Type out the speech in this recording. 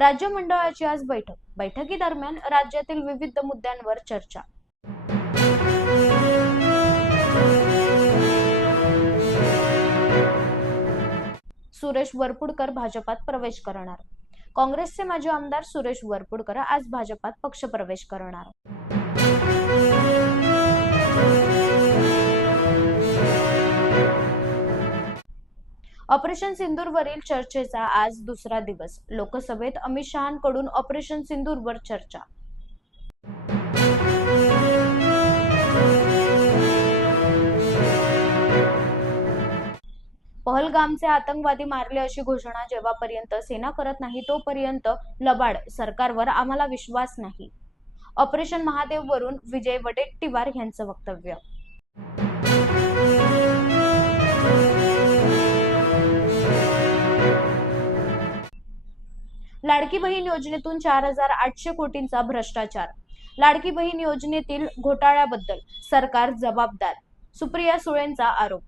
राज्य मंडळाची आज बैठक. बैठकीदरम्यान राज्यातील विविध मुद्द्यांवर चर्चा. सुरेश वरपुडकर भाजपात प्रवेश करणार. काँग्रेसचे माजी आमदार सुरेश वरपुडकर आज भाजपात पक्ष प्रवेश करणार. ऑपरेशन सिंदूरवरील चर्चेचा आज दुसरा दिवस. लोकसभेत अमित शहाकडून ऑपरेशन सिंदूरवर चर्चा. पहलगामचे आतंकवादी मारले अशी घोषणा जेव्हापर्यंत सेना करत नाही तोपर्यंत लबाड सरकारवर आम्हाला विश्वास नाही. ऑपरेशन महादेव वरून विजय वडेट्टीवार यांचं वक्तव्य. लाडकी बहीण योजनेतून चार हजार आठशे कोटींचा भ्रष्टाचार. लाडकी बहीण योजनेतील घोटाळ्याबद्दल सरकार जबाबदार. सुप्रिया सुळेंचा आरोप.